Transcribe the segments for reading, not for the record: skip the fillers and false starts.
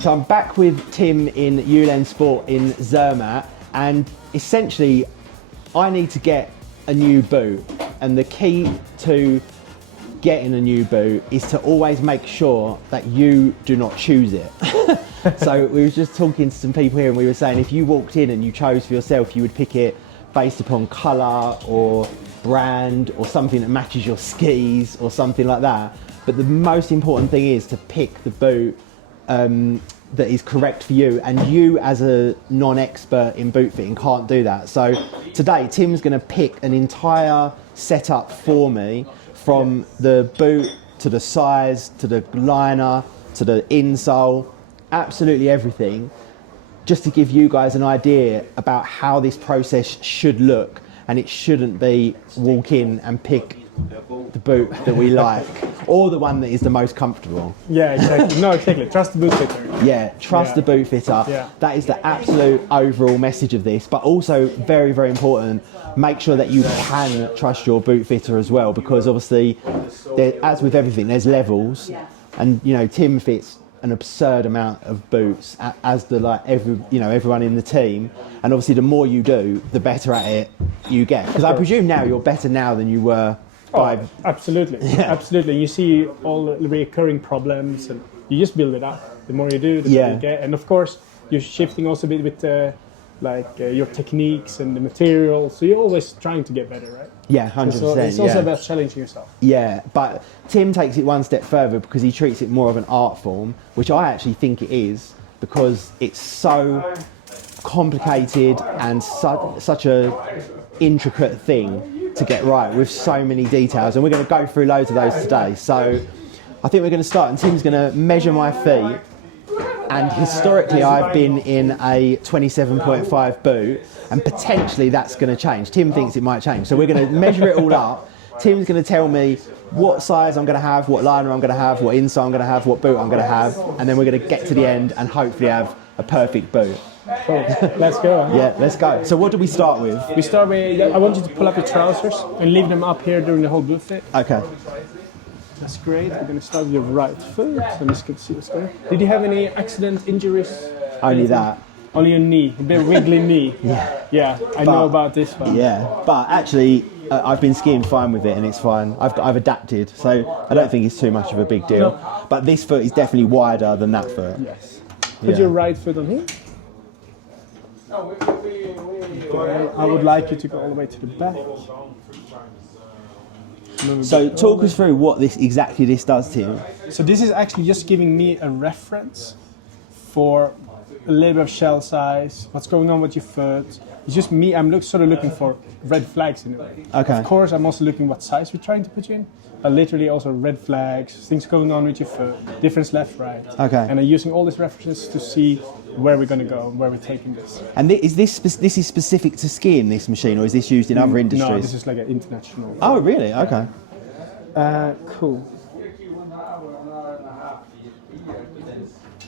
So I'm back with Tim in Julen Sport in Zermatt, and essentially I need to get a new boot, and the key to getting a new boot is to always make sure that you do not choose it. So we were just talking to some people here and we were saying if you walked in and you chose for yourself, you would pick it based upon colour or brand or something that matches your skis or something like that. But the most important thing is to pick the boot that is correct for you, and you as a non-expert in boot fitting can't do that. So today Tim's going to pick an entire setup for me, from the boot to the size to the liner to the insole, absolutely everything, just to give you guys an idea about how this process should look. And it shouldn't be walk in and pick the boot that we like or the one that is the most comfortable. Yeah, exactly. No, exactly. Trust the boot fitter. Yeah, trust the boot fitter. Yeah. That is the absolute overall message of this. But also, very, very important, make sure that you can trust your boot fitter as well, because obviously, as with everything, there's levels. And you know, Tim fits an absurd amount of boots, as the everyone in the team. And obviously, the more you do, the better at it you get. Because I presume now you're better now than you were. Absolutely, absolutely. You see all the recurring problems, and you just build it up. The more you do, the better you get. And of course, you're shifting also a bit with your techniques and the materials. So you're always trying to get better, right? Yeah, 100%. So it's also about challenging yourself. Yeah, but Tim takes it one step further because he treats it more of an art form, which I actually think it is, because it's so complicated and such a intricate thing to get right, with so many details, and we're going to go through loads of those today. So I think we're going to start, and Tim's going to measure my feet. And historically I've been in a 27.5 boot, and potentially that's going to change. Tim thinks it might change, so we're going to measure it all up. Tim's going to tell me what size I'm going to have, what liner I'm going to have, what insole I'm going to have, what boot I'm going to have, and then we're going to get to the end and hopefully have a perfect boot. Cool. Let's go. Yeah, let's go. So what do we start with? We start with, I want you to pull up your trousers and leave them up here during the whole boot fit. Okay. That's great. We're going to start with your right foot. So I'm just going to see what's going on. Did you have any accident, injuries? Only that. Only your knee, a bit wiggly knee. Yeah, I know about this one. Yeah, but actually I've been skiing fine with it and it's fine. I've adapted, so I don't think it's too much of a big deal. No. But this foot is definitely wider than that foot. Yes. Put your right foot on here. Okay, I would like you to go all the way to the back. So talk us through what this does to you. So this is actually just giving me a reference for a little bit of shell size, what's going on with your foot. It's just me, I'm sort of looking for red flags in a way. Okay. Of course, I'm also looking what size we're trying to put you in, but literally also red flags, things going on with your foot, difference left, right. Okay. And I'm using all these references to see where we're going to go and where we're taking this. And this is specific to skiing, this machine, or is this used in other industries? No, this is like an international. Oh, really? Okay. Cool.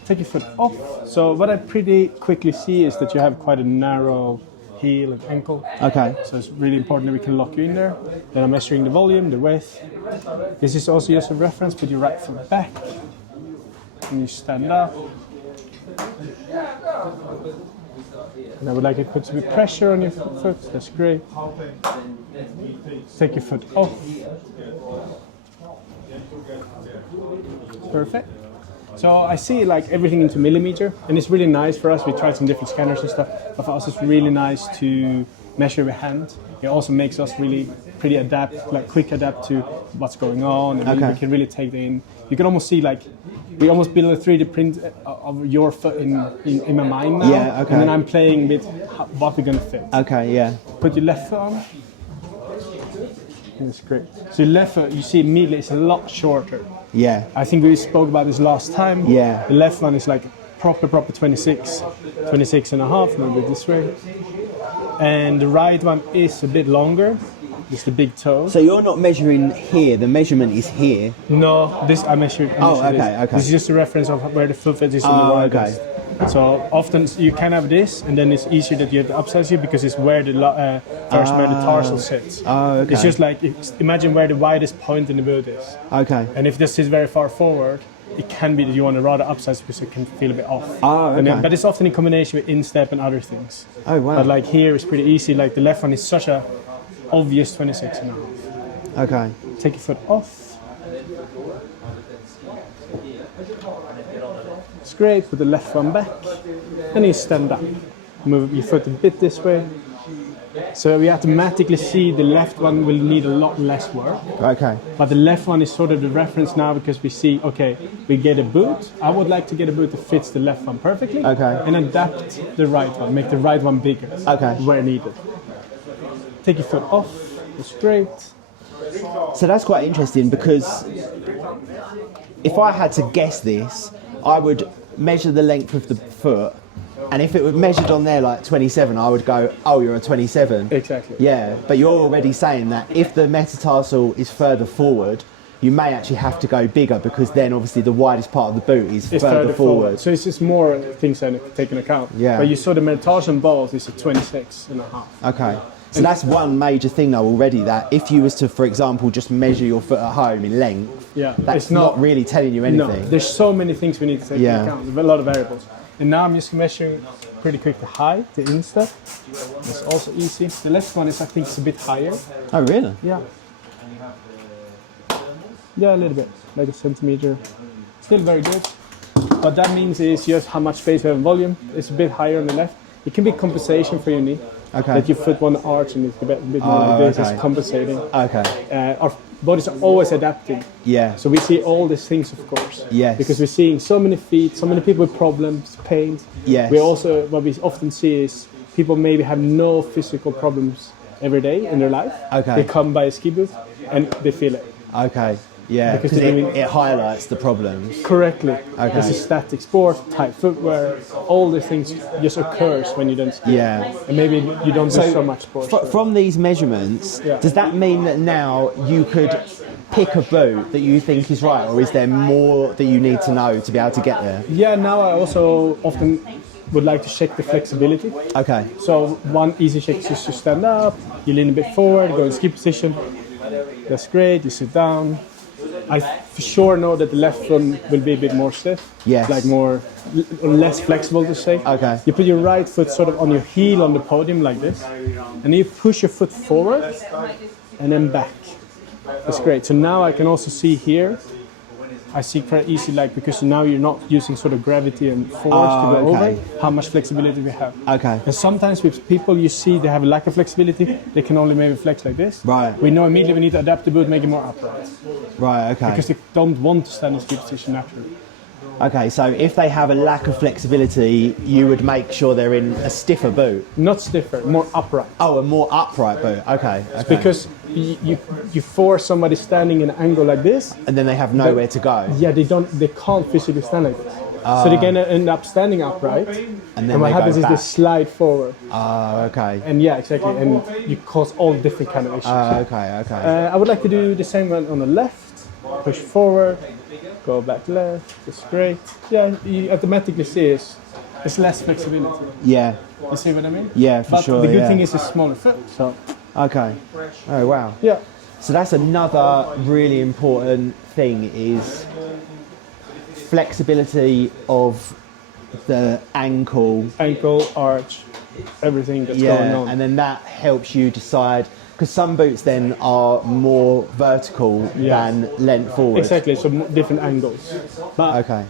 Take your foot off. So what I pretty quickly see is that you have quite a narrow heel and ankle. Okay. So it's really important that we can lock you in there. Then I'm measuring the volume, the width. This is also just a reference. Put your right foot back. And you stand up. And I would like you to put some pressure on your foot. That's great. Take your foot off. Perfect. So I see like everything into millimeter, and it's really nice for us. We tried some different scanners and stuff, but for us it's really nice to measure with hand. It also makes us really quick adapt to what's going on, and we can really take it in. You can almost see like we almost build a 3D print of your foot in my mind now. Yeah, okay. And then I'm playing with what we're gonna fit. Okay, yeah. Put your left foot on. That's great. So your left foot, you see immediately, it's a lot shorter. Yeah. I think we spoke about this last time. Yeah. The left one is like proper 26 and a half, a little bit this way. And the right one is a bit longer. It's the big toe. So you're not measuring here, the measurement is here? No, this I measured. Okay. This is just a reference of where the foot fit is on the widest. So often you can have this, and then it's easier that you have to upsize here because it's where the where the tarsal sits. Oh, okay. It's just like imagine where the widest point in the boot is. Okay. And if this is very far forward, it can be that you want to rather upsize because it can feel a bit off. Oh, okay. But it's often in combination with instep and other things. Oh, wow. But like here it's pretty easy. Like the left one is such a obvious 26.5. Okay. Take your foot off. Scrape with the left one back. And you stand up. Move your foot a bit this way. So we automatically see the left one will need a lot less work. Okay. But the left one is sort of the reference now because we see, okay, we get a boot. I would like to get a boot that fits the left one perfectly. Okay. And adapt the right one, make the right one bigger. Okay. Where needed. Take your foot off, go straight. So that's quite interesting because if I had to guess this, I would measure the length of the foot, and if it was measured on there like 27, I would go, oh, you're a 27. Exactly. Yeah, but you're already saying that if the metatarsal is further forward, you may actually have to go bigger because then obviously the widest part of the boot is further forward. So it's just more things to take into account. Yeah. But you saw the metatarsal balls is a 26.5. Okay. So that's one major thing though already, that if you was to, for example, just measure your foot at home in length, that's it's not really telling you anything. No, there's so many things we need to take into account. There's a lot of variables. And now I'm just measuring pretty quick the height, the instep. It's also easy. The left one is, I think, it's a bit higher. Oh, really? Yeah. Yeah, a little bit, like a centimeter. Still very good. What that means is just how much space we have in volume. It's a bit higher on the left. It can be compensation for your knee. Okay. That your foot one arch and it's a bit more like this. okay. It's compensating. Okay. Our bodies are always adapting. Yeah. So we see all these things, of course. Yes. Because we're seeing so many feet, so many people with problems, pain. Yes. We also, what we often see is people maybe have no physical problems every day in their life. Okay. They come by a ski boot and they feel it. Okay. Yeah, Because because they're doing- it highlights the problems. Correctly. Okay. It's a static sport, tight footwear, all these things just occurs when you don't ski. Yeah. And maybe you don't do so much sport. From these measurements, Yeah. does that mean that now you could pick a boot that you think is right, or is there more that you need to know to be able to get there? Yeah, now I also often would like to check the flexibility. Okay. So one easy check is just to stand up, you lean a bit forward, go in ski position. That's great, you sit down. I for sure know that the left one will be a bit more stiff. Yes. Like more, less flexible to say. Okay. You put your right foot sort of on your heel on the podium like this. And then you push your foot forward and then back. That's great. So now I can also see here, I see quite easy, like, because now you're not using sort of gravity and force to go okay. over, how much flexibility we have. Okay. And sometimes with people you see they have a lack of flexibility, they can only maybe flex like this. Right. We know immediately we need to adapt the boot, make it more upright. Right. Okay. Because they don't want to stand in ski position naturally. Okay. So if they have a lack of flexibility, you would make sure they're in a stiffer boot. Not stiffer, more upright. Oh, a more upright boot. Okay. Okay. Because you force somebody standing in an angle like this, and then they have nowhere to go. yeah, they can't physically stand like this. So they're gonna end up standing upright, And then what they happens go is back. they slide forward. Okay. And yeah, exactly, and you cause all different kind of issues. Okay. Okay. I would like to do the same one on the left. Push forward, go back left. That's great. Yeah, you automatically see it's less flexibility. Yeah. You see what I mean? Yeah, for but sure. the good yeah. thing is it's smaller foot. So Okay. Oh wow. yeah, So that's another really important thing is flexibility of the ankle. ankle, arch, everything that's going on. And then that helps you decide, because some boots then are more vertical than length forward. Exactly, so different angles. But Okay.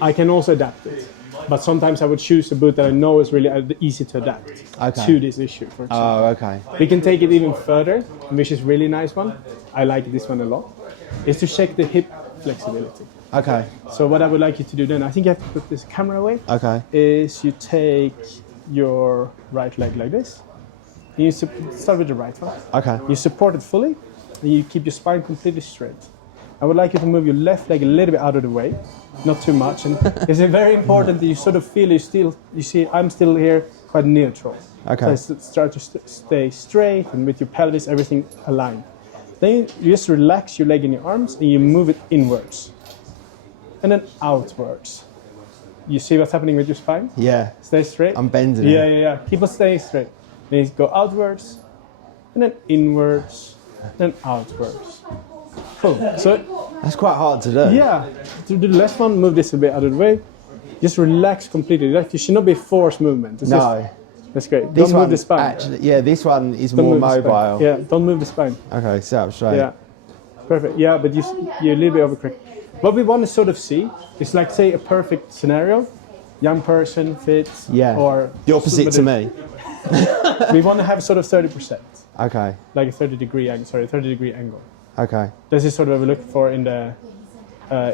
I can also adapt it. But sometimes I would choose a boot that I know is really easy to adapt to this issue, for example. Oh, okay. We can take it even further, which is really nice one. I like this one a lot. Is to check the hip flexibility. Okay. So what I would like you to do then, I think you have to put this camera away, Okay. is you take your right leg like this. You start with the right one. Okay. You support it fully, and you keep your spine completely straight. I would like you to move your left leg a little bit out of the way, not too much. And it's very important that you sort of feel you see, I'm still here quite neutral. Okay. So I start to stay straight, and with your pelvis, everything aligned. Then you just relax your leg in your arms, and you move it inwards. And then outwards. You see what's happening with your spine? Yeah. Stay straight. I'm bending Yeah, it. yeah, yeah. Keep on staying straight. Then you go outwards, and then inwards, then outwards. Cool. So That's quite hard to do. yeah, to do the last one, move this a bit out of the way. Just relax completely. Like, you should not be forced movement. It's No. that's great. This Don't one, move the spine. actually, yeah, this one is Don't more move the spine. mobile. Yeah, don't move the spine. Okay, sit up straight. Yeah, perfect. Yeah, but you're a little bit overcorrect. What we want to sort of see is, like, say, a perfect scenario. Young person, fit, Yeah. or The opposite to me. We want to have sort of 30%, Okay. like a 30-degree angle. Sorry, 30-degree angle. Okay. This is sort of what we're looking for in the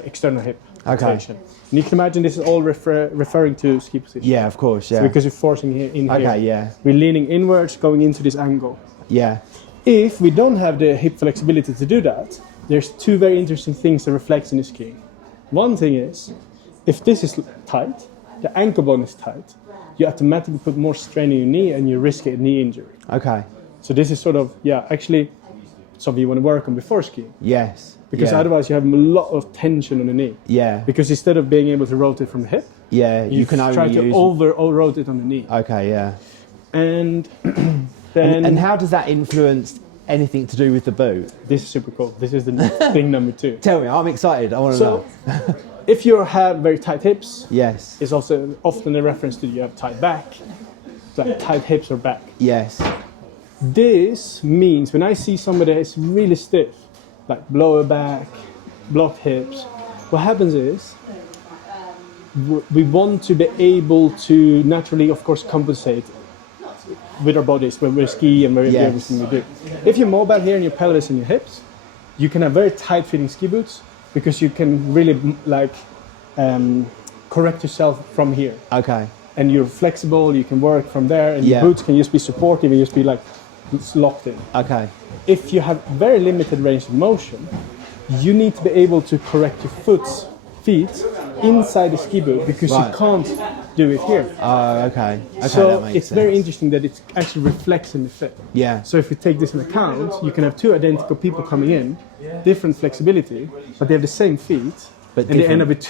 external hip Okay. rotation. And you can imagine this is all referring to ski position. Yeah, of course. Yeah. So because you're forcing in here. Okay. Yeah. We're leaning inwards, going into this angle. Yeah. If we don't have the hip flexibility to do that, there's two very interesting things that reflects in the skiing. One thing is, if this is tight, the ankle bone is tight, you automatically put more strain on your knee and you risk a knee injury. Okay. So this is sort of, actually something you want to work on before skiing. Yes. Because yeah. otherwise you have a lot of tension on the knee. Yeah. Because instead of being able to rotate from the hip, Yeah. You can only try to use. rotate on the knee. Okay. Yeah. And then And how does that influence anything to do with the boot? this is super cool. This is the thing number 2. Tell me. I'm excited. I want to know. So if you have very tight hips, Yes. it's also often a reference to you have tight back, like tight hips or back. Yes. This means when I see somebody that's really stiff, like lower back, blocked hips, what happens is we want to be able to naturally, of course, compensate with our bodies when we ski and when we do Yes. everything we do. If you're mobile here in your pelvis and your hips, you can have very tight fitting ski boots because you can really correct yourself from here. Okay. And you're flexible, you can work from there, and Yeah. your boots can just be supportive and just be like it's locked in. Okay. If you have very limited range of motion, you need to be able to correct your feet inside the ski boot because Right. you can't do it here. Oh, okay. Okay, So that makes it's sense. very interesting that it actually reflects in the fit. Yeah. So if you take this into account, you can have two identical people coming in, different flexibility, but they have the same feet, But and they end different. up with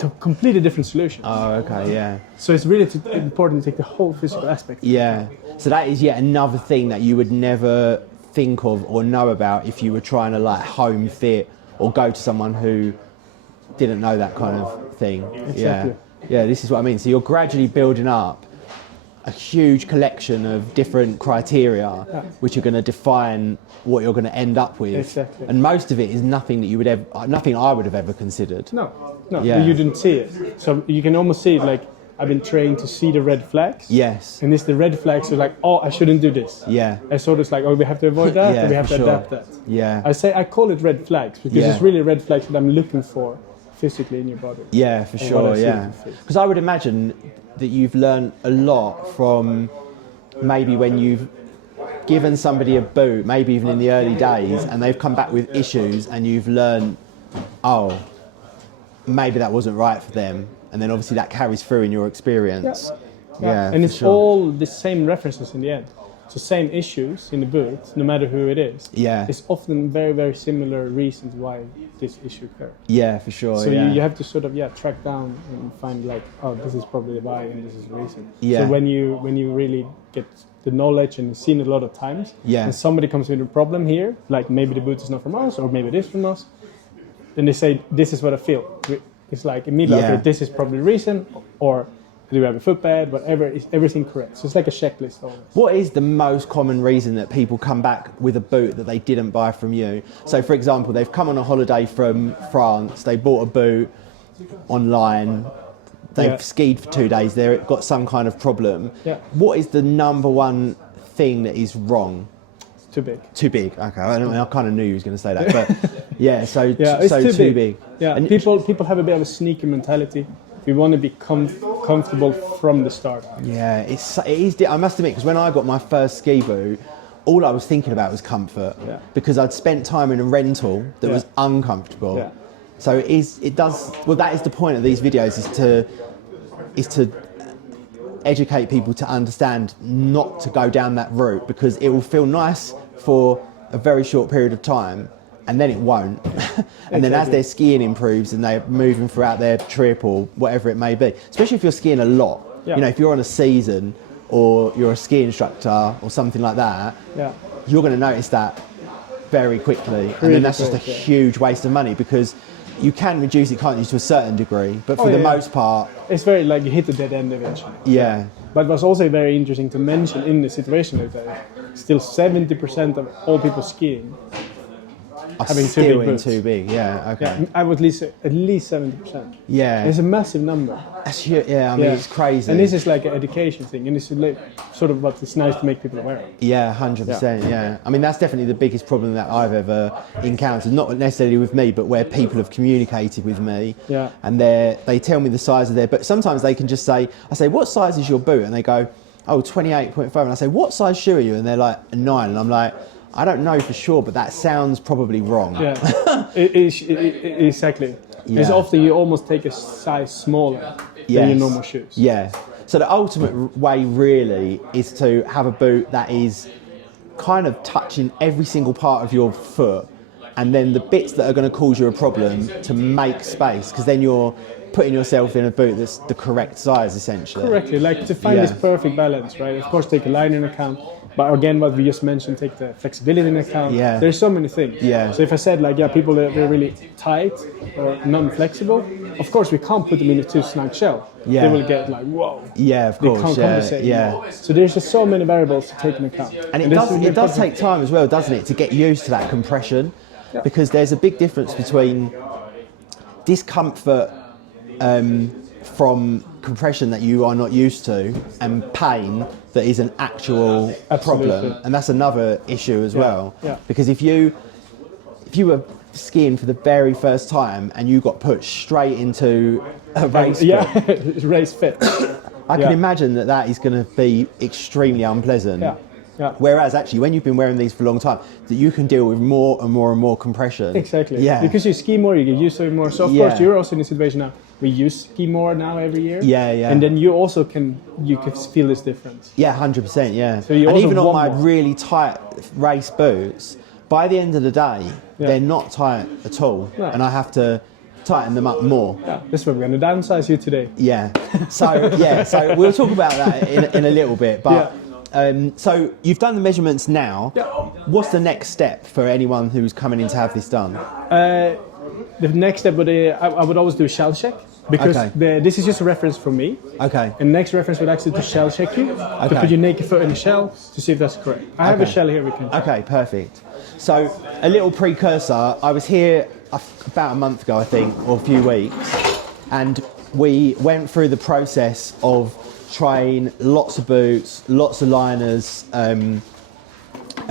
two completely different solutions. Oh, okay. Yeah. So it's really important to take the whole physical aspect. Yeah. So that is yet another thing that you would never think of or know about if you were trying to like home fit or go to someone who didn't know that kind of thing. Exactly. Yeah. Yeah, this is what I mean. So you're gradually building up a huge collection of different criteria which are going to define what you're going to end up with. Exactly. And most of it is nothing that you would ever, nothing I would have ever considered. No, Yeah. you didn't see it. So you can almost see it like I've been trained to see the red flags. Yes. And it's the red flags are like, oh, I shouldn't do this. Yeah. I sort of like, oh, we have to avoid that, Yeah, and we have for to sure. adapt that. Yeah. I call it red flags because Yeah. it's really red flags that I'm looking for physically in your body. Yeah, for And sure, what I see yeah. with the fit. Because I would imagine that you've learned a lot from maybe when you've given somebody a boot, maybe even in the early days, and they've come back with issues and you've learned, oh, maybe that wasn't right for them. And then obviously that carries through in your experience. Yeah, and for it's sure. all the same references in the end. So same issues in the boot, no matter who it is. Yeah. It's often very, very similar reasons why this issue occurred. Yeah, for sure. So yeah. you have to sort of track down and find like, oh, this is probably why and this is the reason. Yeah. So when you really get the knowledge and you've seen it a lot of times, Yeah. and somebody comes with a problem here, like maybe the boot is not from us or maybe it is from us, then they say, this is what I feel. It's like immediately, Yeah. okay, this is probably the reason, or do we have a foot pad, whatever, is everything correct? So it's like a checklist always. What is the most common reason that people come back with a boot that they didn't buy from you? So, for example, they've come on a holiday from France, they bought a boot online, they've Yeah. skied for 2 days, they've got some kind of problem. Yeah. What is the number one thing that is wrong? It's too big. Too big. Okay, I kind of knew you was going to say that, but yeah. So, Yeah, it's so too big. Yeah, And people have a bit of a sneaky mentality. We want to be comfortable from the start. yeah, it is. I must admit, because when I got my first ski boot, all I was thinking about was comfort, Yeah. because I'd spent time in a rental that Yeah. was uncomfortable. Yeah. So it does. Well, that is the point of these videos: is to educate people to understand not to go down that route, because it will feel nice for a very short period of time, and then it won't. And then as Exactly. their skiing improves and they're moving throughout their trip or whatever it may be, especially if you're skiing a lot, Yeah. you know, if you're on a season or you're a ski instructor or something like that, Yeah. you're going to notice that very quickly, and then that's just a huge waste of money because you can reduce it, can't you, to a certain degree, but for the most part, it's very like you hit the dead end eventually. Yeah. But what's also very interesting to mention in the situation like that, still 70% of all people skiing having too big. Yeah, okay. Yeah, I would at least 70%. Yeah, it's a massive number. That's huge. Yeah, I mean it's crazy. And this is like an education thing, and it's like sort of what it's nice to make people aware of. Yeah, 100%. Yeah, I mean that's definitely the biggest problem that I've ever encountered. Not necessarily with me, but where people have communicated with me. Yeah. And they tell me the size of their boot. Sometimes they can just say, I say, what size is your boot? And they go, oh, 28.5. And I say, what size shoe are you? And they're like, a 9. And I'm like, I don't know for sure, but that sounds probably wrong. Yeah, exactly. Yeah. It's often you almost take a size smaller than your normal shoes. Yeah. So the ultimate way really is to have a boot that is kind of touching every single part of your foot, and then the bits that are going to cause you a problem to make space, because then you're putting yourself in a boot that's the correct size essentially. Correctly, like to find this perfect balance, right? Of course, take a line in account. But again, what we just mentioned, take the flexibility in account. Yeah. There's so many things. Yeah. So if I said like, people that are really tight or non-flexible, of course we can't put them in a too snug shell. Yeah. They will get like, whoa. Yeah, of course. They can't compensate. Yeah. So there's just so many variables to take into account. And it does take time as well, doesn't it, to get used to that compression? Yeah. Because there's a big difference between discomfort from compression that you are not used to and pain that is an actual problem, and that's another issue as well. Yeah. Because if you were skiing for the very first time and you got put straight into a race race fit, I can imagine that is going to be extremely unpleasant. Yeah. Whereas actually, when you've been wearing these for a long time, that you can deal with more and more and more compression. Exactly. Yeah. Because you ski more, you get used to it more. So of course, you're also in a situation now. We use ski more now every year. Yeah. And then you also can feel this difference. Yeah, 100%. Yeah. So you and also even on my more. really tight race boots, by the end of the day, they're not tight at all, and I have to tighten them up more. Yeah, this is where we're going to downsize you today. Yeah. So we'll talk about that in a little bit, but. So you've done the measurements now. Yeah. What's the next step for anyone who's coming in to have this done? The next step I would always do a shell check, because this is just a reference for me. Okay. And the next reference would actually to shell check you, to put your naked foot in the shell to see if that's correct. I have a shell here we can check. Okay, perfect. So a little precursor, I was here about a month ago, I think, or a few weeks, and we went through the process of trying lots of boots, lots of liners, and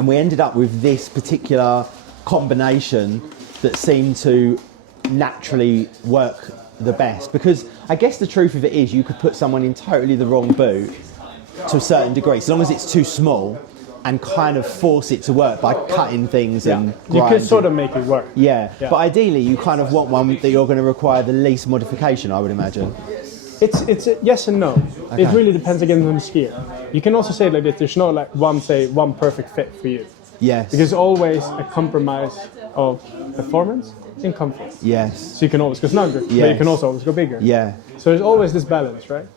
we ended up with this particular combination that seemed to naturally work the best. Because I guess the truth of it is you could put someone in totally the wrong boot to a certain degree, so long as it's too small, and kind of force it to work by cutting things and grinding. You could sort of make it work. Yeah, but ideally you kind of want one that you're going to require the least modification, I would imagine. It's a yes and no. Okay. It really depends again on the skier. You can also say like that there's no like one perfect fit for you. Yes. Because it's always a compromise of performance and comfort. Yes. So you can always go snugger, but you can also always go bigger. Yeah. So there's always this balance, right?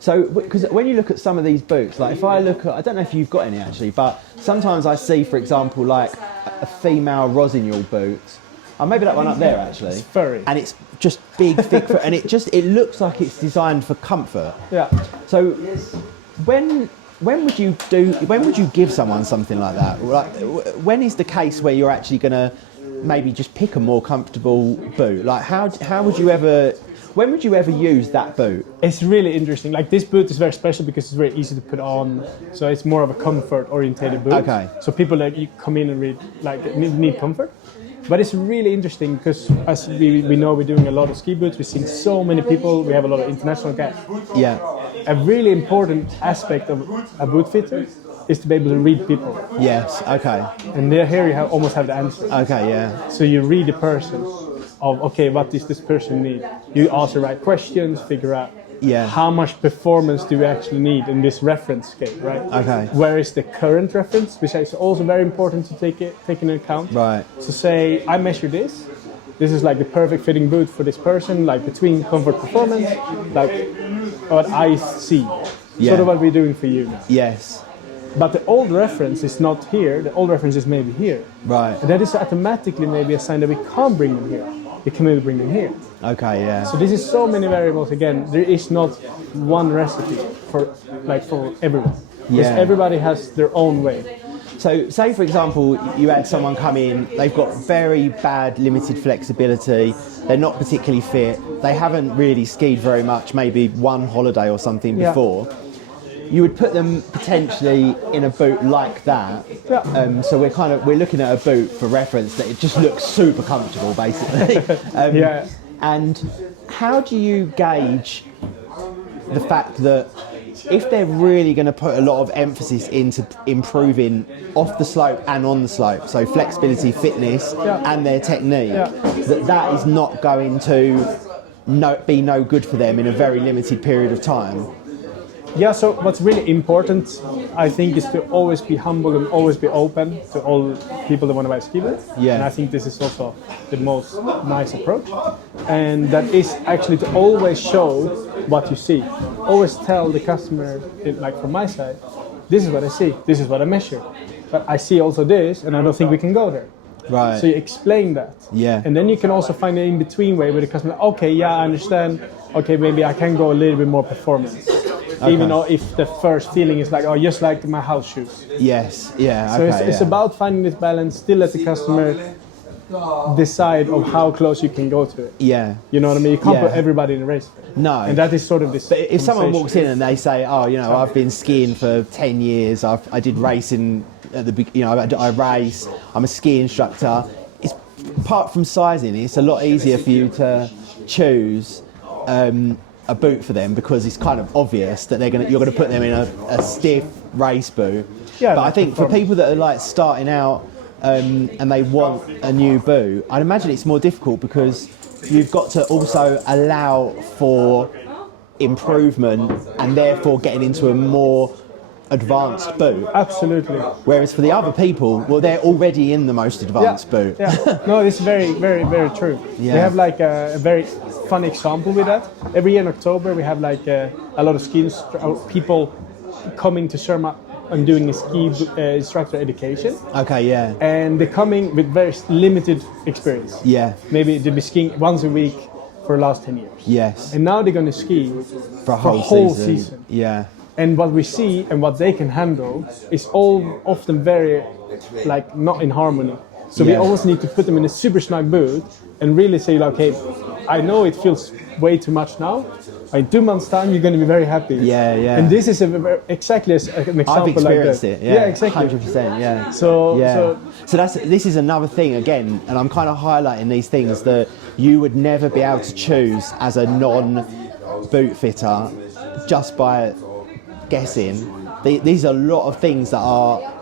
So, because when you look at some of these boots, like if I look at, I don't know if you've got any actually, but sometimes I see, for example, like a female Rossignol boot. Oh, maybe that one up there actually. It's furry. And it's just big, thick, and it looks like it's designed for comfort. Yeah. So, when would you give someone something like that? Like, when is the case where you're actually going to maybe just pick a more comfortable boot? Like, when would you ever use that boot? It's really interesting. Like this boot is very special because it's very easy to put on. So it's more of a comfort-orientated boot. Okay. So people that you come in and need comfort. But it's really interesting because as we know we're doing a lot of ski boots. We've seen so many people. We have a lot of international guests. Yeah. A really important aspect of a boot fitter is to be able to read people. Yes. Okay. And here you almost have the answer. Okay. Yeah. So you read the person. What does this person need? You ask the right questions, figure out how much performance do we actually need in this reference scale, right? Okay. Where is the current reference, which is also very important to take into account. Right. So say, I measure this. This is like the perfect fitting boot for this person, like between comfort performance, like what I see. Sort of what we're doing for you now. Yes. But the old reference is not here. The old reference is maybe here. Right. And that is automatically maybe a sign that we can't bring them here. We can maybe bring them here. Okay, yeah. So this is so many variables. Again, there is not one recipe for everyone. Because everybody has their own way. So say for example, you had someone come in, they've got very bad limited flexibility, they're not particularly fit, they haven't really skied very much, maybe one holiday or something before. You would put them potentially in a boot like that. Yeah. So we're looking at a boot for reference that it just looks super comfortable, basically. And how do you gauge the fact that if they're really going to put a lot of emphasis into improving off the slope and on the slope, so flexibility, fitness, and their technique, that is not going to be no good for them in a very limited period of time? Yeah, so what's really important, I think, is to always be humble and always be open to all people that want to buy a ski boot. Yeah. And I think this is also the most nice approach. And that is actually to always show what you see. Always tell the customer, like from my side, this is what I see, this is what I measure. But I see also this, and I don't think we can go there. Right. So you explain that. Yeah. And then you can also find an in-between way where the customer, okay, yeah, I understand. Okay, maybe I can go a little bit more performance. Okay. Even though if the first feeling is like, oh, just like my house shoes. Yes, yeah, so okay, it's about finding this balance, still let the customer decide of how close you can go to it. Yeah. You know what I mean? You can't put everybody in a race. No. And that is sort of this. But if someone walks in and they say, oh, you know, I've been skiing for 10 years, I did racing at I race, I'm a ski instructor. It's apart from sizing, it's a lot easier for you to choose a boot for them because it's kind of obvious that you're gonna put them in a stiff race boot. Yeah, but I think for people that are like starting out and they want a new boot, I'd imagine it's more difficult because you've got to also allow for improvement and therefore getting into a more advanced boot. Absolutely. Whereas for the other people, well, they're already in the most advanced boot. Yeah. No, it's very, very, very true. Yeah. We have like a very fun example with that. Every year in October, we have like a lot of ski people coming to Zermatt and doing a ski instructor education. Okay, yeah. And they're coming with very limited experience. Yeah. Maybe they'll be skiing once a week for the last 10 years. Yes. And now they're going to ski for a whole season. Yeah. And what we see and what they can handle is all often very, like, not in harmony. So we always need to put them in a super snug boot and really say, like, hey, I know it feels way too much now. In 2 months' time, you're going to be very happy. Yeah, yeah. And this is exactly an example I've experienced like that. it. Yeah, exactly. 100%. Yeah. So this is another thing again, and I'm kind of highlighting these things that you would never be able to choose as a non-boot fitter just by guessing. These are a lot of things that are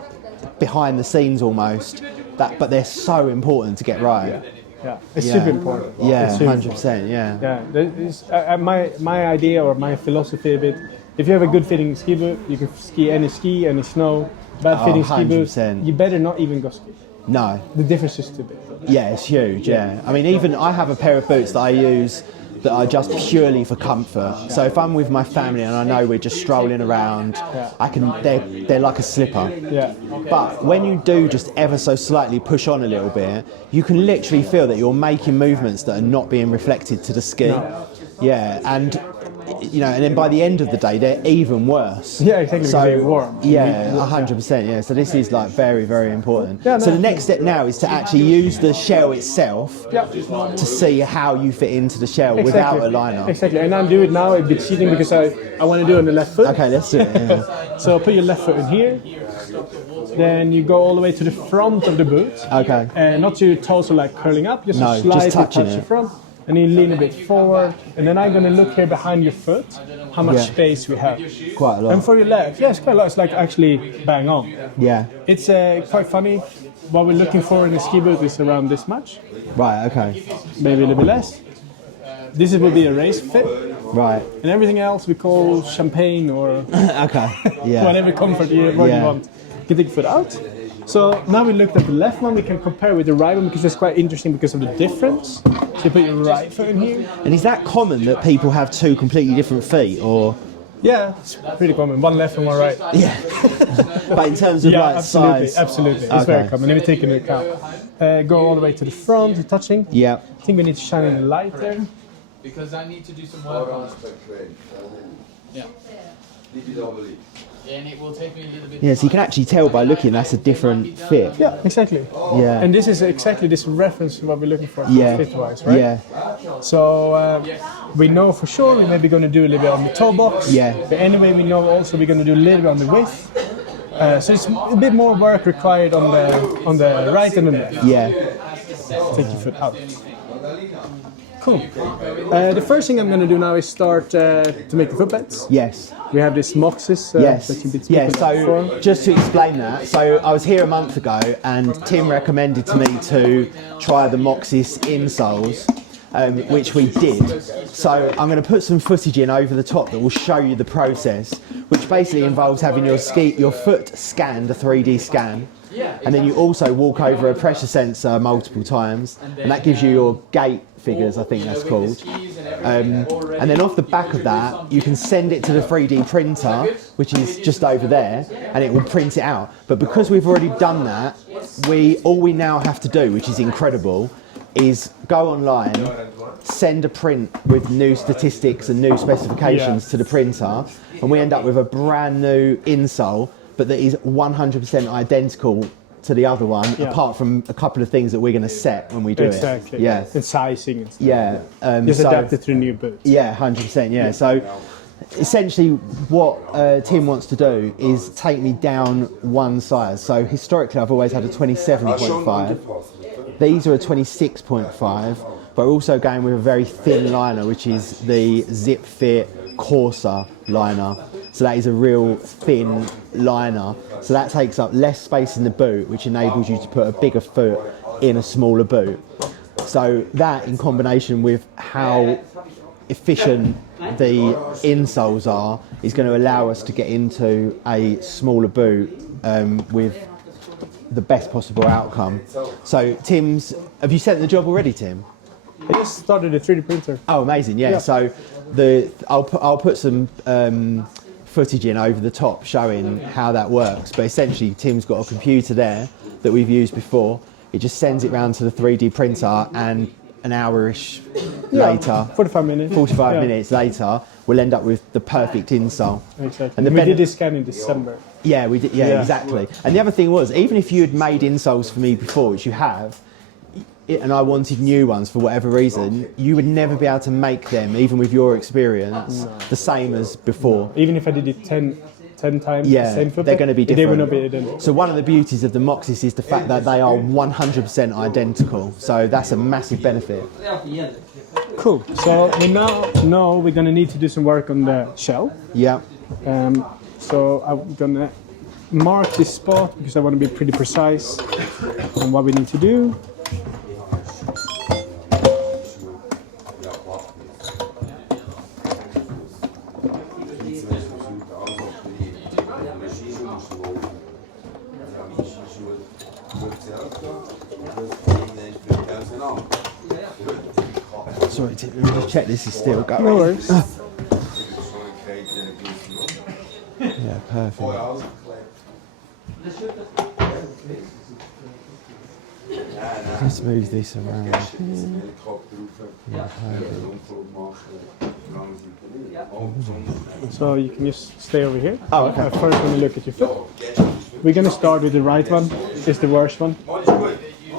behind the scenes almost, but they're so important to get right. Yeah, it's super important. Yeah, 100%. Yeah. My idea or my philosophy a bit: if you have a good fitting ski boot, you can ski, any snow. Bad fitting ski boot, you better not even go ski. No. The difference is too big. Yeah, it's huge. Yeah. I mean, even I have a pair of boots that I use that are just purely for comfort. So if I'm with my family and I know we're just strolling around, they're like a slipper. Yeah. But when you do just ever so slightly push on a little bit, you can literally feel that you're making movements that are not being reflected to the ski. No. Yeah, and you know, and then by the end of the day, they're even worse. Yeah, exactly. So, they're warm. Yeah, 100%. Yeah. So this is like very, very important. Yeah, so the next step now is to actually use the shell itself to see how you fit into the shell without a liner. Exactly. And I do it now a bit cheating because I want to do it on the left foot. Okay, let's do it. Yeah. So put your left foot in here. Then you go all the way to the front of the boot. Okay. And not your toes are like curling up, just slightly touch the front. And you lean a bit forward, and then I'm going to look here behind your foot, how much space we have. Quite a lot. And for your legs, it's quite a lot. It's like actually bang on. Yeah. It's quite funny. What we're looking for in a ski boot is around this much. Right, okay. Maybe a little bit less. This will be a race fit. Right. And everything else we call champagne or okay. Yeah. whatever comfort you want. You can take your foot out. So now we looked at the left one, we can compare with the right one because it's quite interesting because of the difference. So you put your right foot in here. And is that common that people have two completely different feet, or? Yeah, it's pretty common. One left and one right. Yeah. But in terms of like absolutely, size. absolutely. It's Okay. very common. Let me take into account. Go all the way to the front, the touching. Yeah. I think we need to shine in the light there. Because I need to do some work on it. Yeah. And it will take me a little bit. Yeah, so you can actually tell by looking that's a different fit. Yeah, exactly. Yeah. And this is exactly this reference what we're looking for Yeah. fit-wise, right? Yeah. So we know for sure we're maybe going to do a little bit on the toe box. Yeah. But anyway, we know also we're going to do a little bit on the width. So it's a bit more work required on the right and the left. Yeah. Take your foot out. Cool. The first thing I'm going to do now is start to make the footbeds. Yes. We have this Moxxis. Yes. That you've been Yeah, speaking so about before. just to explain that, so I was here a month ago and Tim recommended to me to try the Moxxis insoles, which we did. So I'm going to put some footage in over the top that will show you the process, which basically involves having your foot scanned, a 3D scan, and then you also walk over a pressure sensor multiple times, and that gives you your gait figures, I think that's called. And then off the back of that, you can send it to the 3D printer, which is just over there, and it will print it out. But because we've already done that, all we now have to do, which is incredible, is go online, send a print with new statistics and new specifications to the printer, and we end up with a brand new insole, but that is 100% identical to the other one, apart from a couple of things that we're going to set when we do it. Exactly. Yeah. And sizing and stuff. Yeah. Just so- adapted to the new boot. Yeah, 100%. Yeah. So essentially, what Tim wants to do is take me down one size. So historically, I've always had a 27.5. These are a 26.5, but we're also going with a very thin liner, which is the ZipFit Corsa liner. So that is a real thin liner. So that takes up less space in the boot, which enables you to put a bigger foot in a smaller boot. So that, in combination with how efficient the insoles are, is going to allow us to get into a smaller boot with the best possible outcome. So have you sent the job already, Tim? I just started a 3D printer. Oh, amazing! Yeah. So I'll put some footage in over the top showing how that works. But essentially, Tim's got a computer there that we've used before. It just sends it round to the 3D printer, and an hour-ish later, 45 minutes. 45 minutes later, we'll end up with the perfect insole. Exactly. And we did this scan in December. Yeah, we did. Yeah, exactly. And the other thing was, even if you had made insoles for me before, which you have, and I wanted new ones for whatever reason, you would never be able to make them, even with your experience, the same as before. Even if I did it 10 times Yeah, the same footbed, they're going to be different. They will not be identical. So one of the beauties of the Moxxis is the fact that they are 100% identical. So that's a massive benefit. Cool. So we now know we're going to need to do some work on the shell. Yeah. So I'm going to mark this spot because I want to be pretty precise on what we need to do. Sorry, Tim, let me just check this is still going. No worries. Yeah, perfect. Let's move this around. Yeah, So you can just stay over here. Oh, okay. First, when we look at your foot, we're going to start with the right one. It's the worst one.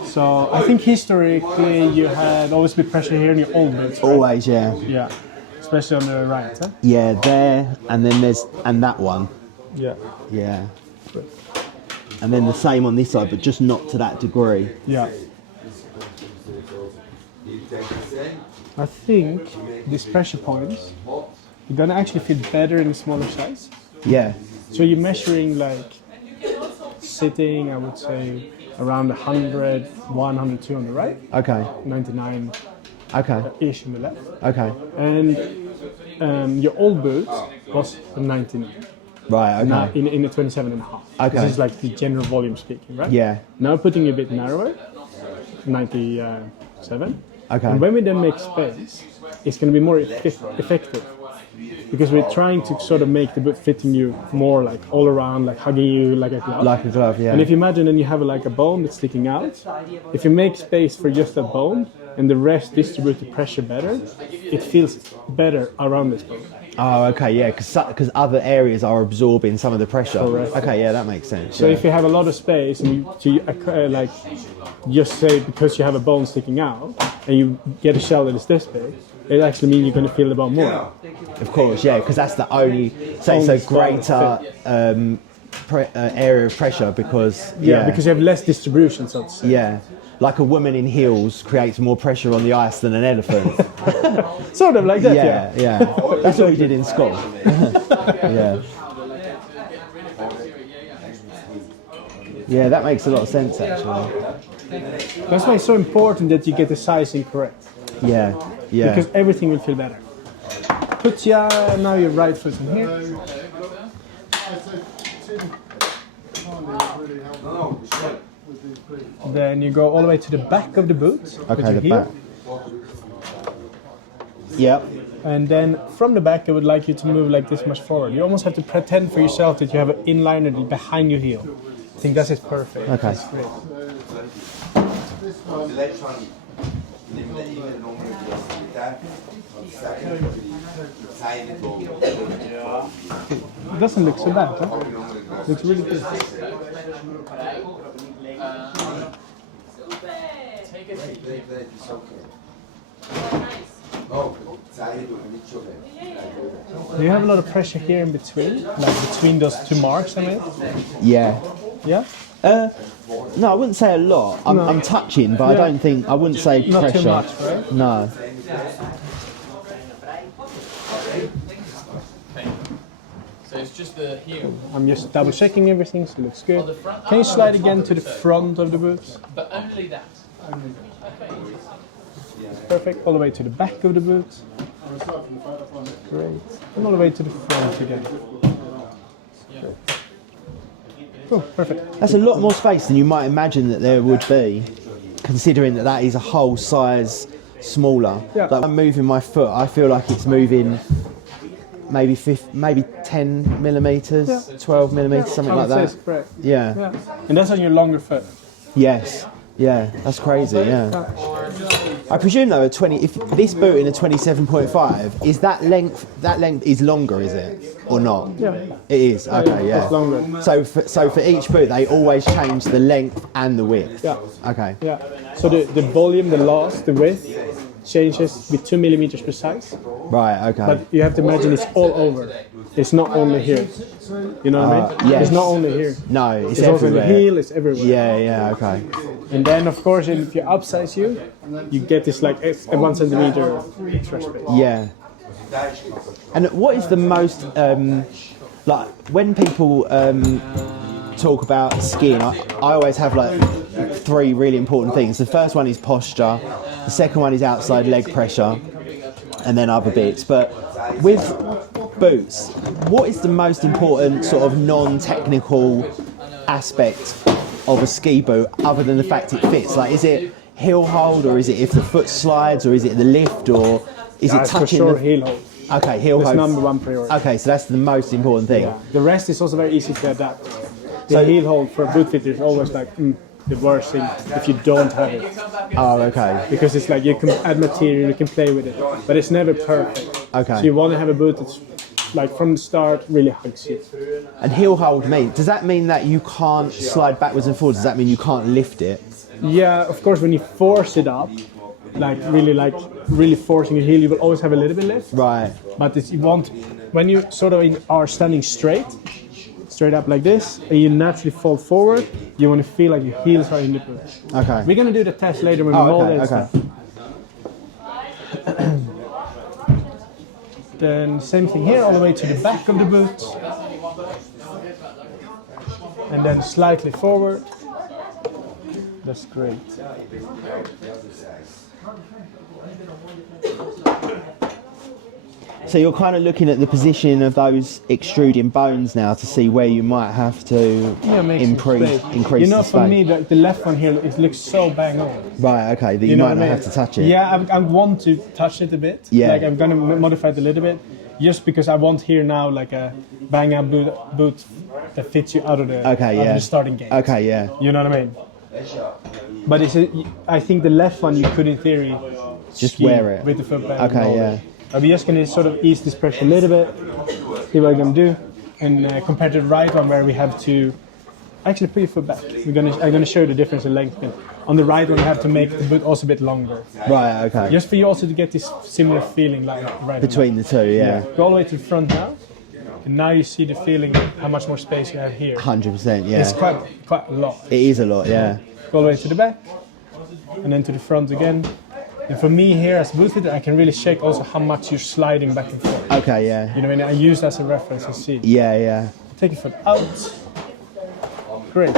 So I think historically you had always bit pressure here in your old boots, right? Always, yeah. Yeah, especially on the right, huh? Yeah, there, and then and that one. Yeah. Yeah. And then the same on this side, but just not to that degree. Yeah. I think these pressure points, you're gonna actually feel better in a smaller size. Yeah. So you're measuring like sitting, I would say, around 100, 102 on the right, Okay. 99 Okay. ish on the left. Okay. And your old boot was a 99. Right. Okay. Now in a 27.5. Okay. This is like the general volume speaking, right? Yeah. Now putting it a bit narrower, 97. Okay. And when we then make space, it's going to be more effective. Because we're trying to sort of make the boot fitting you more like all around, like hugging you like a glove. Like a glove, yeah. And if you imagine then you have like a bone that's sticking out, if you make space for just that bone and the rest distribute the pressure better, it feels better around this bone. Oh, okay, yeah, because other areas are absorbing some of the pressure. Correct. Okay, yeah, that makes sense. So if you have a lot of space and you like just say because you have a bone sticking out and you get a shell that is this big, it actually means you're going to feel the bone more. Of course, yeah, because that's the only, so it's a greater area of pressure because... Yeah, because you have less distribution, so to say. Yeah, like a woman in heels creates more pressure on the ice than an elephant. Sort of like that, yeah. Yeah. That's what we did in school. Yeah. Yeah, that makes a lot of sense, actually. That's why it's so important that you get the sizing correct. Yeah, yeah. Because everything will feel better. Put now your right foot in here. Then you go all the way to the back of the boot. with Okay, your the heel. back. Yep. And then from the back, I would like you to move like this much forward. You almost have to pretend for yourself that you have an inliner behind your heel. I think that is perfect. Okay. That's great. It doesn't look so bad, huh? It looks really good. Do you have a lot of pressure here in between? Like between those two marks, I mean? Yeah. Yeah? No, I wouldn't say a lot. I'm touching, but Yeah. I wouldn't say Not pressure. too much, right? No. So it's just the heel, I'm just double checking everything, so it looks good. Can you slide again to the front of the boot? but only that. Perfect. All the way to the back of the boot. Great. And all the way to the front again. Great. Cool, perfect. That's a lot more space than you might imagine that there would be, considering that is a whole size smaller. Yeah. Like when I'm moving my foot, I feel like it's moving maybe 10 millimeters, Yeah. 12 millimeters, something I like would say that. it's correct. Yeah. Yeah. And that's on your longer foot. Yes. Yeah. That's crazy. Yeah. I presume though, if this boot in a 27.5 is that length is longer, is it, or not? Yeah. It is. Okay. Yeah. It's longer. So for each boot, they always change the length and the width. Yeah. Okay. Yeah. So the volume, the width changes with 2 millimeters precise. Right. Okay. But you have to imagine it's all over. It's not only here. You know what I mean? yes. It's not only here. No, it's It's also in the everywhere. heel, it's everywhere. Yeah. Yeah. Okay. And then, of course, if you upsize you get this like a 1 centimeter extra space. Yeah. And what is the most like when people talk about skiing? I always have like 3 really important things. The first one is posture. The second one is outside leg pressure, and then other bits. But with boots, what is the most important sort of non-technical aspect of a ski boot other than the fact it fits? Like, is it heel hold, or is it if the foot slides, or is it the lift, or is it That's for touching sure the... heel hold. Okay, heel That's hold. number 1 priority. Okay, so that's the most important thing. Yeah. The rest is also very easy to adapt. The So- heel hold for a boot fitter is always like the worst thing if you don't have it. Oh, okay. Because it's like you can add material, you can play with it, but it's never perfect. Okay. So you want to have a boot that's like from the start really hugs you. And heel hold does that mean that you can't slide backwards and forwards? Does that mean you can't lift it? Yeah, of course, when you force it up, like really forcing your heel, you will always have a little bit lift. Right. But you want, when you sort of are standing straight up like this, and you naturally fall forward, you want to feel like your heels are in the boot. Okay. We're gonna do the test later when we Oh, mold okay, it and okay. stuff. Then same thing here, all the way to the back of the boot, and then slightly forward. That's great. So you're kind of looking at the position of those extruding bones now to see where you might have to increase You know, the for space. me, the left one here, it looks so bang on. Right, okay, that you know might what not I mean? have to touch it. Yeah, I want to touch it a bit. Yeah. Like I'm gonna modify it a little bit, just because I want here now like a bang up boot that fits you out of the out of the starting gate. Okay, yeah. You know what I mean? But I think the left one you could in theory Just ski wear it. with the foot bag. Okay, yeah. I'm just gonna sort of ease this pressure a little bit, see what I'm gonna do, and compared to the right one where we have to actually put your foot back. I'm gonna show you the difference in length. On the right one, you have to make the boot also a bit longer. Right, okay. Just for you also to get this similar feeling like right Between the two, yeah. Go all the way to the front now, and now you see the feeling how much more space you have here. 100%, yeah. It's quite a lot. It is a lot, yeah. Go all the way to the back, and then to the front again. And for me here as boot fitter, I can really check also how much you're sliding back and forth. Okay, yeah. You know, and I use that as a reference and see. Yeah, yeah. Take your foot out. Great.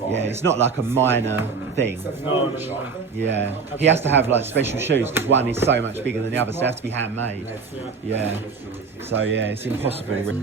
Yeah, it's not like a minor thing. No. Yeah. He has to have like special shoes because one is so much bigger than the other, so they have to be handmade. Yeah. So yeah, it's impossible.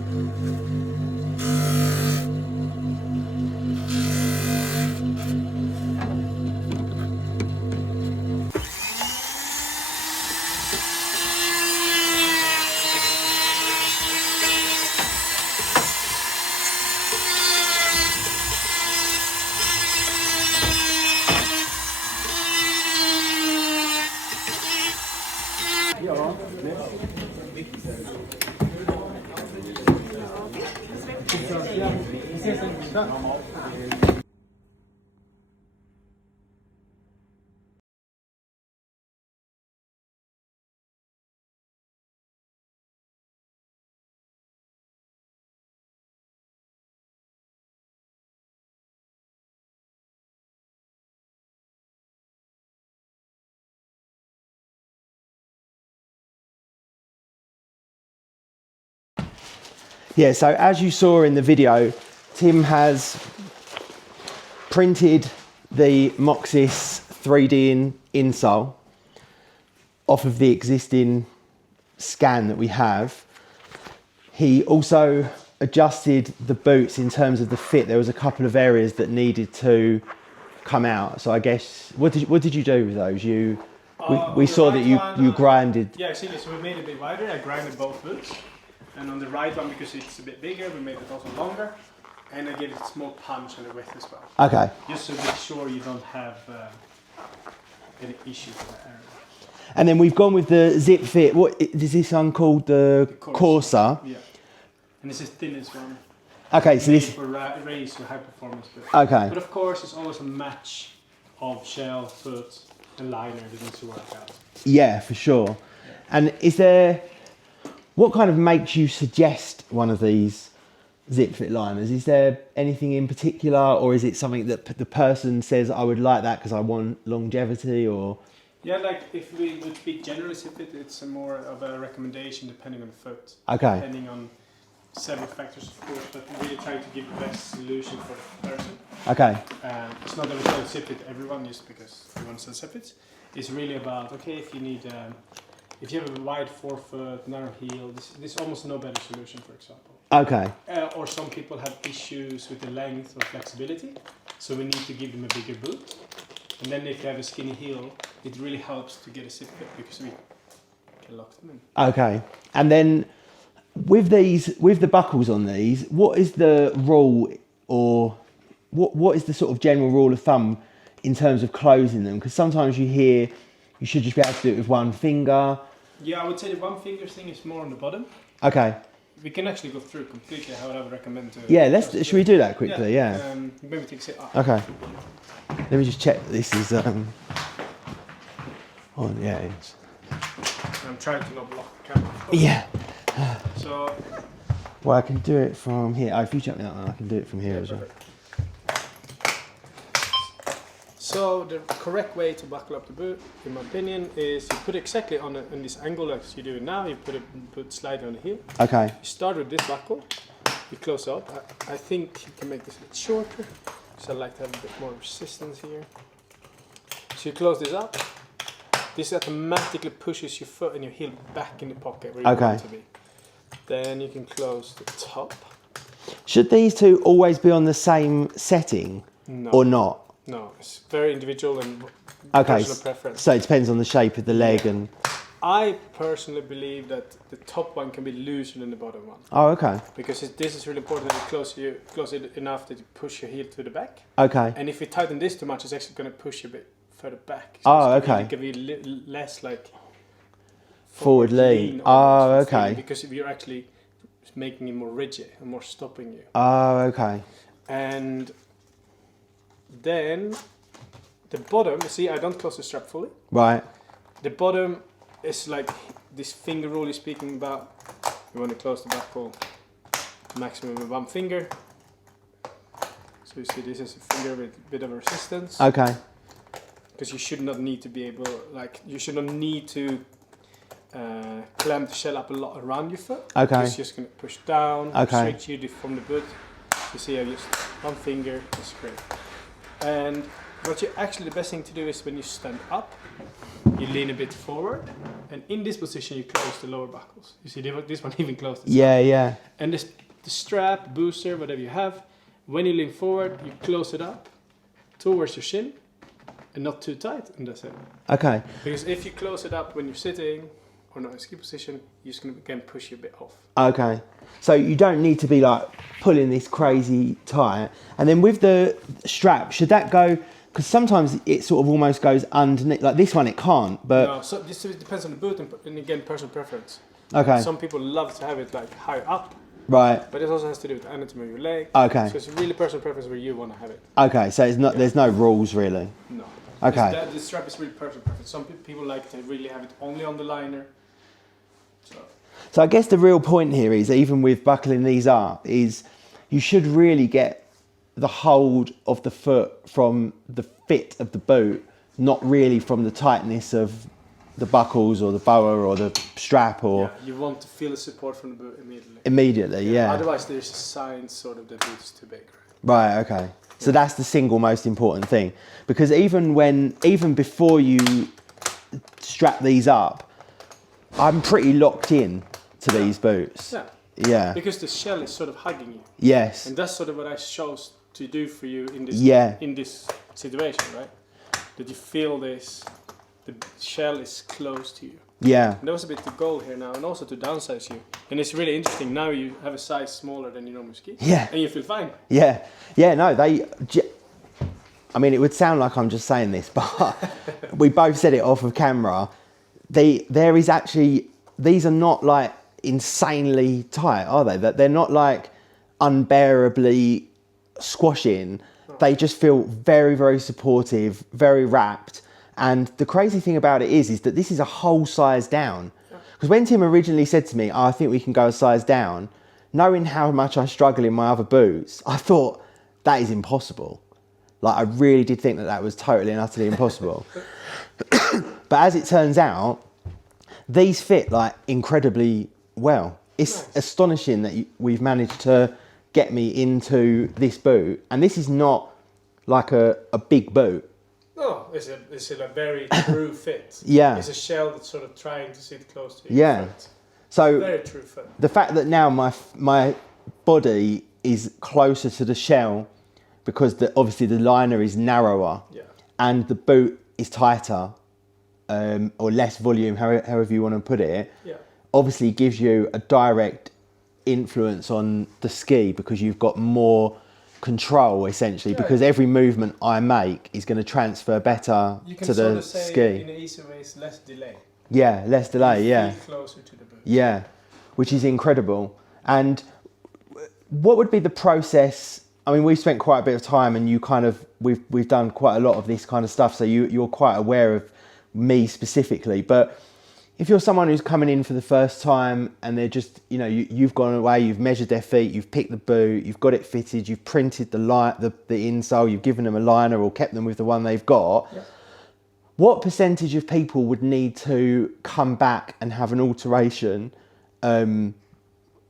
Yeah, so as you saw in the video, Tim has printed the Moxxis 3D insole off of the existing scan that we have. He also adjusted the boots in terms of the fit. There was a couple of areas that needed to come out. So I guess, what did you do with those? We saw that you grinded. Yeah, see, so we made it a bit wider. I grinded both boots. And on the right one, because it's a bit bigger, we made it also longer. And I gave it a small punch on the width as well. Okay. Just to make sure you don't have any issues with that area. And then we've gone with the ZipFit. What is this one called? The Corsa. Yeah. And this is the thinnest one. Okay, so this. For race or high performance. Okay. But of course, it's always a match of shell, foot, and liner that needs to work out. Yeah, for sure. And is there, what kind of makes you suggest one of these ZipFit liners? Is there anything in particular, or is it something that the person says, I would like that because I want longevity, or? Yeah, like if we would speak generally ZipFit, it's more of a recommendation depending on the foot. Okay. Depending on several factors, of course, but really trying to give the best solution for the person. Okay. It's not that we sell ZipFit to everyone just because we want to sell ZipFits. It's really about, okay, if you need, if you have a wide forefoot, narrow heel, this almost no better solution, for example. Okay. Or some people have issues with the length or flexibility, so we need to give them a bigger boot. And then if you have a skinny heel, it really helps to get a ZipFit because we can lock them in. Okay. And then with these, with the buckles on these, what is the rule, or what is the sort of general rule of thumb in terms of closing them? Because sometimes you hear you should just be able to do it with one finger. Yeah, I would say the one finger thing is more on the bottom. Okay. We can actually go through completely how I would recommend to. Yeah, should we do that quickly? Yeah. Maybe take a sit up. Okay. Let me just check that this is on. Yeah, it is. I'm trying to not block the camera. Yeah. So, Well, I can do it from here. Oh, if you jump me that one, I can do it from here as well. So the correct way to buckle up the boot, in my opinion, is you put it exactly on this angle as you're doing now. You put slightly on the heel. Okay. You start with this buckle. You close up. I think you can make this a bit shorter, because I like to have a bit more resistance here. So you close this up. This automatically pushes your foot and your heel back in the pocket where you want it to be. Then you can close the top. Should these two always be on the same setting or not? No, it's very individual and Okay, personal preference. so it depends on the shape of the leg and... I personally believe that the top one can be looser than the bottom one. Oh, okay. Because this is really important that you close it enough that you push your heel to the back. Okay. And if you tighten this too much, it's actually going to push you a bit further back. So Oh, it's okay. It can be less like Forward lean. Oh, okay. Because if you're actually making it more rigid and more stopping you. Oh, okay. And then the bottom, see, I don't close the strap fully. Right. The bottom is like this finger rule you're speaking about. You want to close the buckle maximum with one finger. So you see this is a finger with a bit of resistance. Okay. Because you should not need to be able, you should not need to clamp the shell up a lot around your foot. Okay. It's just going to push down, Okay. straight you from the boot. You see I used one finger, that's great. And what you actually, the best thing to do is when you stand up, you lean a bit forward, and in this position you close the lower buckles. You see this one even closed. Yeah, yeah. And the strap, booster, whatever you have, when you lean forward, you close it up towards your shin, and not too tight, and that's it. Okay. Because if you close it up when you're sitting, or not in ski position, you're just going to again push you a bit off. Okay. So you don't need to be like pulling this crazy tight. And then with the strap, should that go, because sometimes it sort of almost goes underneath, like this one it can't, but... No, so this depends on the boot and again, personal preference. Okay. Some people love to have it like higher up, Right. but it also has to do with the anatomy of your leg. Okay. So it's really personal preference where you want to have it. Okay, so it's not, there's no rules really. No. Okay. The strap is really personal preference. Some people like to really have it only on the liner. So I guess the real point here is, even with buckling these up, is you should really get the hold of the foot from the fit of the boot, not really from the tightness of the buckles or the boa or the strap or... Yeah, you want to feel the support from the boot immediately. Immediately, yeah. Otherwise there's a sign sort of that boot's too big. Right, okay. So that's the single most important thing. Because even before you strap these up, I'm pretty locked in to these boots. Yeah. Yeah. Because the shell is sort of hugging you. Yes. And that's sort of what I chose to do for you in this in this situation, right? That you feel this, the shell is close to you. Yeah. And that was a bit the goal here now, and also to downsize you. And it's really interesting, now you have a size smaller than you normally ski. Yeah. And you feel fine. Yeah. Yeah, no, I mean, it would sound like I'm just saying this, but we both said it off of camera. There is actually, these are not like insanely tight, are they? That they're not like unbearably squashing. They just feel very, very supportive, very wrapped. And the crazy thing about it is that this is a whole size down. Because when Tim originally said to me, I think we can go a size down, knowing how much I struggle in my other boots, I thought that is impossible. Like, I really did think that was totally and utterly impossible. But as it turns out, these fit like incredibly well. It's astonishing that we've managed to get me into this boot. And this is not like a big boot. No, it's a very true fit. Yeah. It's a shell that's sort of trying to sit close to you. Yeah. So Very true fit. the fact that now my body is closer to the shell, because obviously the liner is narrower, and the boot is tighter, or less volume, however you want to put it, obviously gives you a direct influence on the ski, because you've got more control essentially, because every movement I make is going to transfer better you can to sort the of say ski. in an easy way, it's less delay. Yeah, less delay, yeah. Feel closer to the boot. Yeah, which is incredible. And what would be the process? I mean, we've spent quite a bit of time, and we've done quite a lot of this kind of stuff, so you're quite aware of me specifically. But if you're someone who's coming in for the first time and they're just, you know, you've gone away, you've measured their feet, you've picked the boot, you've got it fitted, you've printed the insole, you've given them a liner or kept them with the one they've got. Yeah. What percentage of people would need to come back and have an alteration?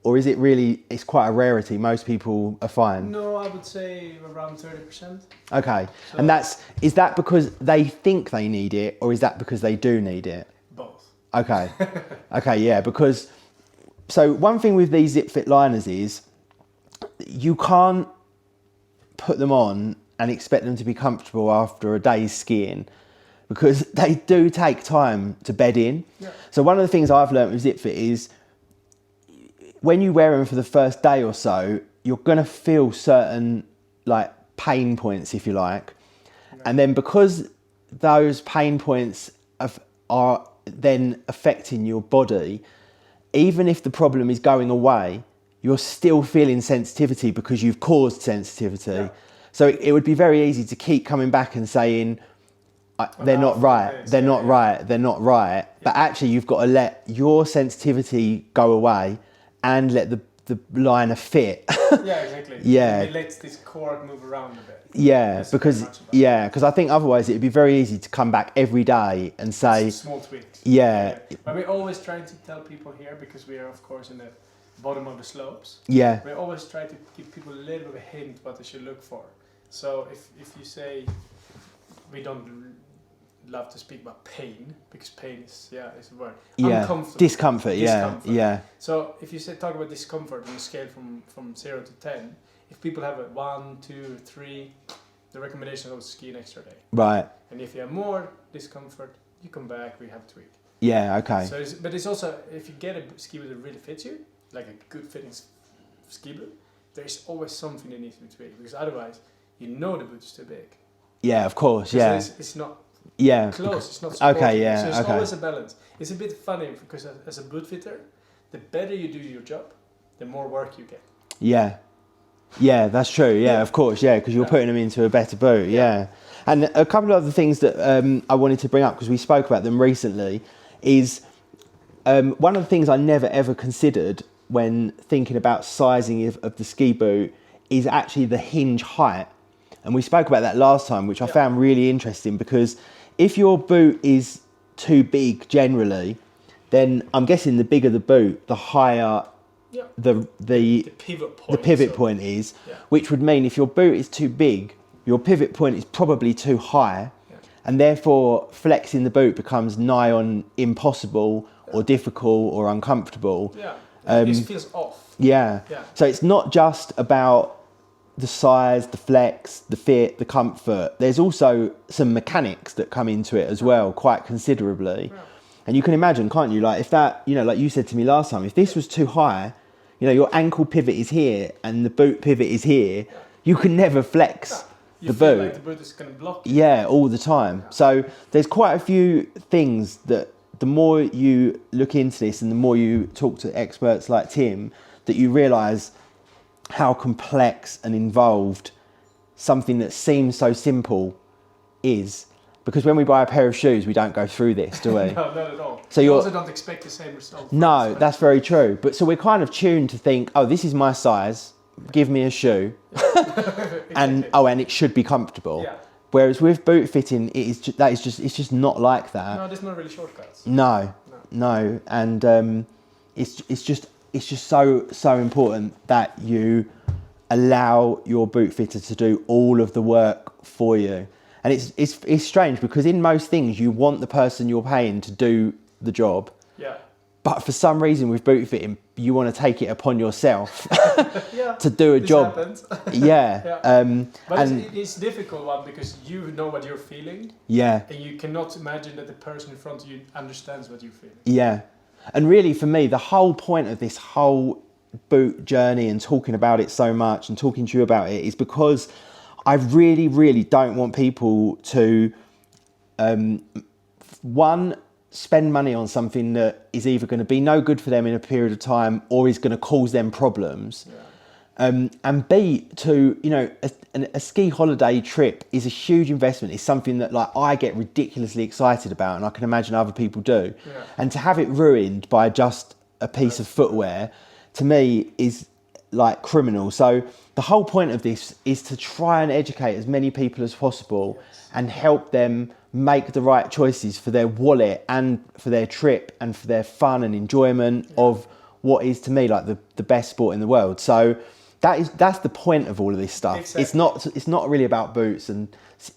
Or is it really, it's quite a rarity, most people are fine? No, I would say around 30%. Okay, So, and is that because they think they need it, or is that because they do need it? both. Okay, okay, yeah, because, so one thing with these ZipFit liners is, you can't put them on and expect them to be comfortable after a day's skiing, because they do take time to bed in. Yeah. So one of the things I've learned with ZipFit is, when you wear them for the first day or so, you're gonna feel certain like pain points, if you like. Yeah. And then because those pain points are then affecting your body, even if the problem is going away, you're still feeling sensitivity because you've caused sensitivity. Yeah. So it would be very easy to keep coming back and saying, they're not right, they're not right, they're not right. But actually you've got to let your sensitivity go away and let the liner fit. Yeah, exactly. Yeah. It lets this cord move around a bit. Yeah, because I think otherwise it'd be very easy to come back every day and say small tweaks. Yeah. But we're always trying to tell people here, because we are of course in the bottom of the slopes. Yeah. We always try to give people a little bit of a hint what they should look for. So if you say, we don't love to speak about pain, because pain is a word. Yeah. Uncomfortable. Discomfort. Yeah. So if you talk about discomfort on a scale from 0 to 10, if people have a 1, 2, 3, the recommendation is to ski an extra day. Right. And if you have more discomfort, you come back, we have tweak. Yeah, okay. So but it's also, if you get a ski boot that really fits you, like a good fitting ski boot, there's always something that needs to be tweaked, because otherwise you know the boot is too big. Yeah, of course, yeah. It's not close, it's not supported. Okay, yeah, so it's okay. always a balance. It's a bit funny, because as a boot fitter, the better you do your job, the more work you get. Yeah. Yeah, that's true. Yeah, of course. Yeah, because you're putting them into a better boot. Yeah. And a couple of other things that I wanted to bring up, because we spoke about them recently, is one of the things I never ever considered when thinking about sizing of the ski boot is actually the hinge height. And we spoke about that last time, which I found really interesting, because if your boot is too big generally, then I'm guessing the bigger the boot, the higher the pivot point is, which would mean if your boot is too big, your pivot point is probably too high, and therefore flexing the boot becomes nigh on impossible or difficult or uncomfortable. It feels off. So it's not just about the size, the flex, the fit, the comfort. There's also some mechanics that come into it as well, quite considerably. And you can imagine, can't you, like if that, you know, like you said to me last time, if this was too high, you know, your ankle pivot is here and the boot pivot is here, you can never flex the boot. Like the boot is going to block you. Yeah, all the time. So there's quite a few things that the more you look into this and the more you talk to experts like Tim, that you realise how complex and involved something that seems so simple is. Because when we buy a pair of shoes, we don't go through this, do we? No, not at all. So you also don't expect the same result. No, that's very true. But so we're kind of tuned to think, oh, this is my size, give me a shoe, and it should be comfortable. Whereas with boot fitting, it's just not like that. No, there's not really shortcuts. No, and it's just so important that you allow your boot fitter to do all of the work for you. And it's strange, because in most things you want the person you're paying to do the job. But for some reason with boot fitting, you want to take it upon yourself to do a job. Happens. But it's a difficult one, because you know what you're feeling. And you cannot imagine that the person in front of you understands what you're feeling. And really for me, the whole point of this whole boot journey and talking about it so much and talking to you about it is because I really, really don't want people to, spend money on something that is either going to be no good for them in a period of time or is going to cause them problems. and B, to, you know, a ski holiday trip is a huge investment. It's something that like I get ridiculously excited about, and I can imagine other people do. Yeah. And to have it ruined by just a piece of footwear, to me, is like criminal. So the whole point of this is to try and educate as many people as possible and help them make the right choices for their wallet and for their trip and for their fun and enjoyment of what is, to me, like the best sport in the world. So that's the point of all of this stuff. Exactly. It's not really about boots and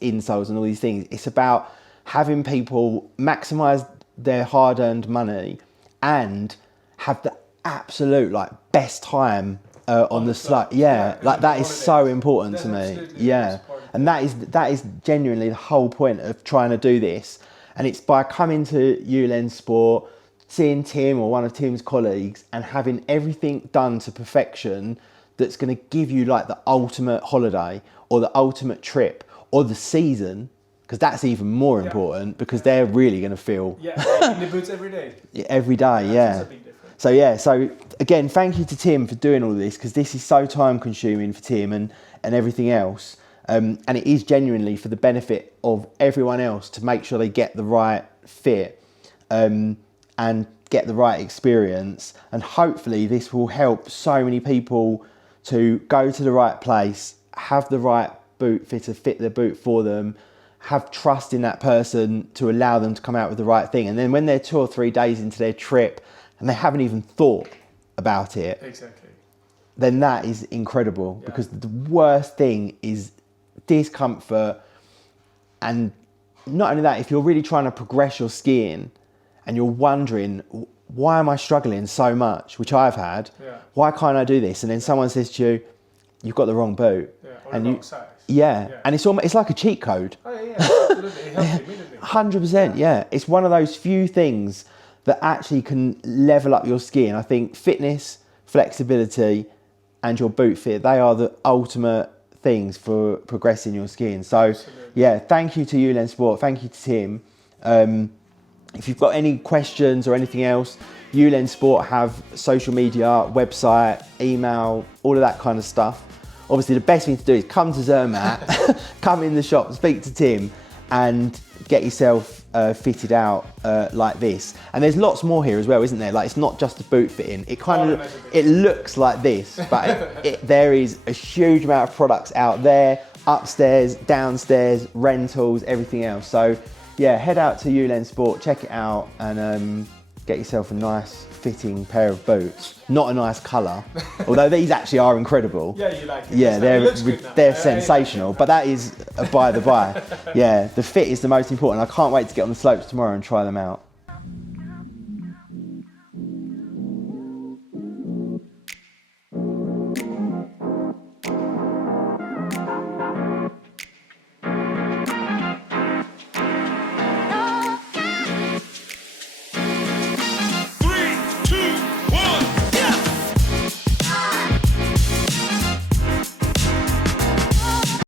insoles and all these things. It's about having people maximize their hard-earned money and have the absolute like best time on the slide. Yeah, like that is so important to me. Yeah, and that is genuinely the whole point of trying to do this. And it's by coming to Julen Sport, seeing Tim or one of Tim's colleagues, and having everything done to perfection that's going to give you like the ultimate holiday or the ultimate trip or the season, because that's even more important, because they're really going to feel in the boots every day. Every day, That's a big difference. So again, thank you to Tim for doing all this, because this is so time consuming for Tim and everything else. And it is genuinely for the benefit of everyone else to make sure they get the right fit and get the right experience. And hopefully this will help so many people to go to the right place, have the right boot fitter fit the boot for them, have trust in that person to allow them to come out with the right thing. And then when they're 2 or 3 days into their trip and they haven't even thought about it, Exactly. then that is incredible. Because the worst thing is discomfort. And not only that, if you're really trying to progress your skiing and you're wondering, why am I struggling so much, which I've had, why can't I do this? And then someone says to you, you've got the wrong boot. Or and the wrong size. And it's like a cheat code. Oh yeah, absolutely. It helps immediately. 100%, yeah. It's one of those few things that actually can level up your skiing. I think fitness, flexibility, and your boot fit, they are the ultimate things for progressing your skiing. So, thank you to Julen Sport. Thank you to Tim. If you've got any questions or anything else, Julen Sport have social media, website, email, all of that kind of stuff. Obviously, the best thing to do is come to Zermatt, come in the shop, speak to Tim, and get yourself fitted out like this. And there's lots more here as well, isn't there? Like, it's not just a boot fitting. It looks like this, but there is a huge amount of products out there, upstairs, downstairs, rentals, everything else. So yeah, head out to Julen Sport, check it out, and get yourself a nice fitting pair of boots. Not a nice colour, although these actually are incredible. Yeah, you like it. Yeah, It they're sensational, but that is a by the by. Yeah, the fit is the most important. I can't wait to get on the slopes tomorrow and try them out.